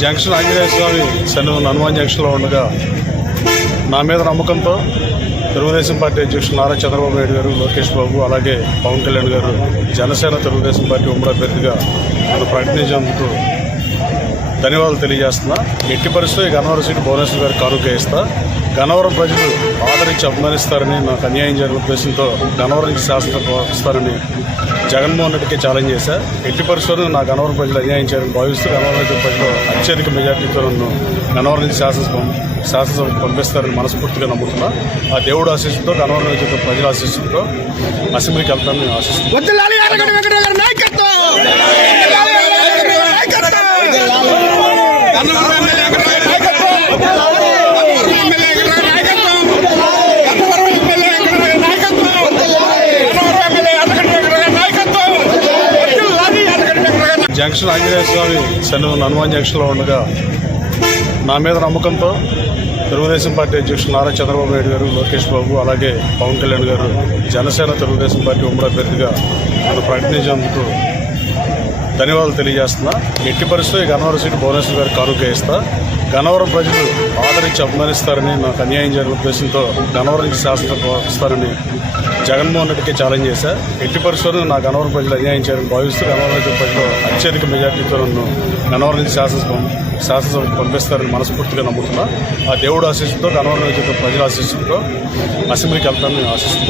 Junction Anjaneya స్వామి సన్నిధి హనుమాన్ జంక్షన్లో ఉండగా నా మీద నమ్మకంతో తెలుగుదేశం పార్టీ అధ్యక్షులు నారా చంద్రబాబు నాయుడు గారు, లోకేష్ బాబు, అలాగే పవన్ కళ్యాణ్ గారు జనసేన తెలుగుదేశం పార్టీ ఉమ్మడి అభ్యర్థిగా నన్ను ప్రకటించేందుకు ధన్యవాదాలు తెలియజేస్తున్నా. ఎట్టి పరిస్థితుల్లో ఈ గన్నవరం సీటు భువనేశ్వర్ గారికి కానుక ఇస్తా. గన్నవరం ప్రజలు ఆదరించి అభిమానిస్తారని, నాకు అన్యాయం జరిగిన ఉద్దేశంతో గన్నవరం నుంచి శాసనసభ వస్తారని జగన్మోహన్ రెడ్డికి ఛాలెంజ్ చేశా. ఎట్టి పరిస్థితుల్లో నా గన్నవరం ప్రజలు అన్యాయం చేయాలని భావిస్తూ గన్నవరం ప్రజలు అత్యధిక మెజార్టీతో నన్ను గన్నవరం నుంచి శాసనసభకు పంపిస్తారని మనస్ఫూర్తిగా నమ్ముతున్నా. ఆ దేవుడు ఆశీస్సుతో, గన్నవరం నుంచి ప్రజల ఆశీస్సుతో అసెంబ్లీకి వెళ్తానని నేను ఆశిస్తున్నాను. జంక్షన్ ఆంజనేయ స్వామి సన్నిధి హనుమాన్ జంక్షన్లో ఉండగా నా మీద నమ్మకంతో తెలుగుదేశం పార్టీ అధ్యక్షులు నారా చంద్రబాబు నాయుడు గారు, లోకేష్ బాబు, అలాగే పవన్ కళ్యాణ్ గారు జనసేన తెలుగుదేశం పార్టీ ఉమ్మడి అభ్యర్థిగా నన్ను ప్రకటించేందుకు ధన్యవాదాలు తెలియజేస్తున్నా. ఎట్టి పరిస్థితుల్లో ఈ గన్నవరం సీటు భువనేశ్వర్ గారికి కానుక ఇస్తా. గన్నవరం ప్రజలు ఆదరించి అభిమానిస్తారని, నాకు అన్యాయం జరిగిన ఉద్దేశంతో గన్నవరం నుంచి శాసనసభ వస్తారని జగన్మోహన్ రెడ్డికి ఛాలెంజ్ చేశా. ఎట్టి పరిస్థితుల్లో నా గన్నవరం ప్రజలు అన్యాయం చేయాలని భావిస్తూ గన్నవరం ప్రజలు అత్యధిక మెజార్టీతో నన్ను గన్నవరం నుంచి శాసనసభకు పంపిస్తారని మనస్ఫూర్తిగా నమ్ముతున్నా. ఆ దేవుడు ఆశీస్సుతో, గన్నవరం నుంచి ప్రజల ఆశీస్సుతో అసెంబ్లీకి వెళ్తానని నేను ఆశిస్తున్నాను.